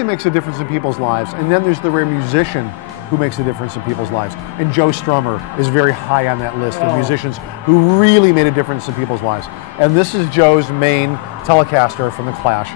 music makes a difference in people's lives, and then there's the rare musician who makes a difference in people's lives. And Joe Strummer is very high on that list of musicians who really made a difference in people's lives. And this is Joe's main Telecaster from the Clash.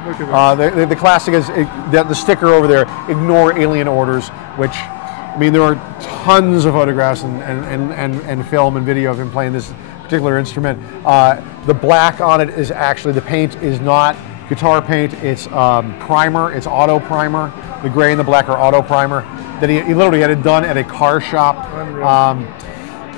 The classic is the sticker over there, ignore alien orders, which, I mean, there are tons of photographs and film and video of him playing this particular instrument. The black on it is actually, the paint is not guitar paint, it's primer, it's auto primer. The gray and the black are auto primer. That he literally had it done at a car shop.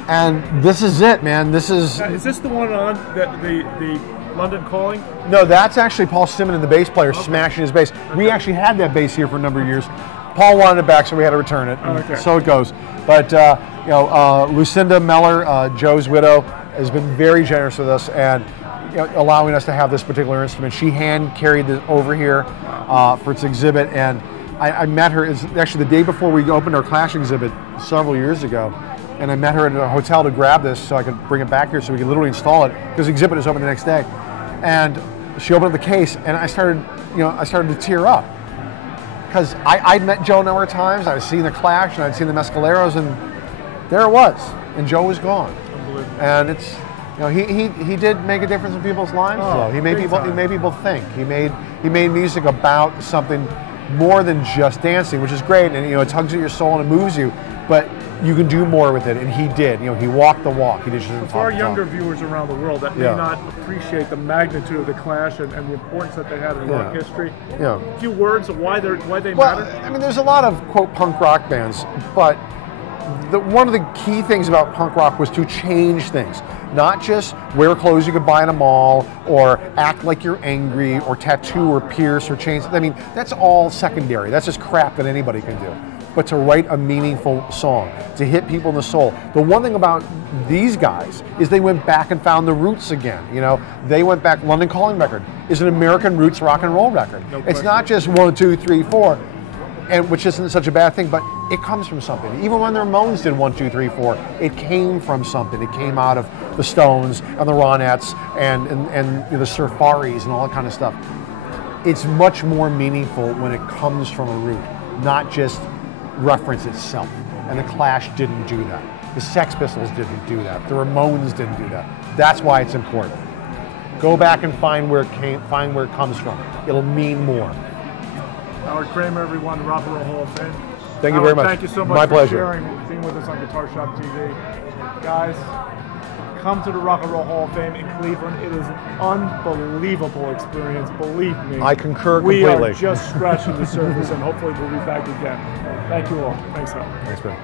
And this is it, man. This is... Is this the one on the London Calling? No, that's actually Paul Simon, the bass player, smashing his bass. Okay. We actually had that bass here for a number of years. Paul wanted it back, so we had to return it. Okay. So it goes. But you know, Lucinda Meller, Joe's widow, has been very generous with us and allowing us to have this particular instrument. She hand carried this over here for its exhibit, and I met her, it's actually the day before we opened our Clash exhibit several years ago, and I met her at a hotel to grab this so I could bring it back here so we could literally install it, because the exhibit is open the next day. And she opened up the case, and I started to tear up. Because I'd met Joe a number of times, I'd seen the Clash, and I'd seen the Mescaleros, and there it was, and Joe was gone. Unbelievable. And it's, you know, he did make a difference in people's lives. Though. He made people think. He made music about something more than just dancing, which is great, and it tugs at your soul and it moves you, but you can do more with it, and he did. He walked the walk. He just didn't. For our younger viewers around the world that may not appreciate the magnitude of the Clash and the importance that they had in rock history, a few words of why they matter. I mean, there's a lot of quote punk rock bands, but one of the key things about punk rock was to change things. Not just wear clothes you could buy in a mall, or act like you're angry, or tattoo, or pierce, or change. I mean, that's all secondary. That's just crap that anybody can do. But to write a meaningful song, to hit people in the soul. The one thing about these guys is they went back and found the roots again. They went back. London Calling record is an American roots rock and roll record. It's not just 1, 2, 3, 4. And which isn't such a bad thing, but it comes from something. Even when the Ramones did 1, 2, 3, 4, it came from something. It came out of the Stones and the Ronettes and the Surfaris and all that kind of stuff. It's much more meaningful when it comes from a root, not just reference itself. And the Clash didn't do that. The Sex Pistols didn't do that. The Ramones didn't do that. That's why it's important. Go back and find where it comes from. It'll mean more. Howard Kramer, everyone, Rock and Roll Hall of Fame. Thank you very much. Thank you so much for sharing, being with us on Guitar Shop TV. Guys, come to the Rock and Roll Hall of Fame in Cleveland. It is an unbelievable experience, believe me. I concur completely. We are just scratching the surface, and hopefully we'll be back again. Thank you all. Thanks, Howard. Thanks, man.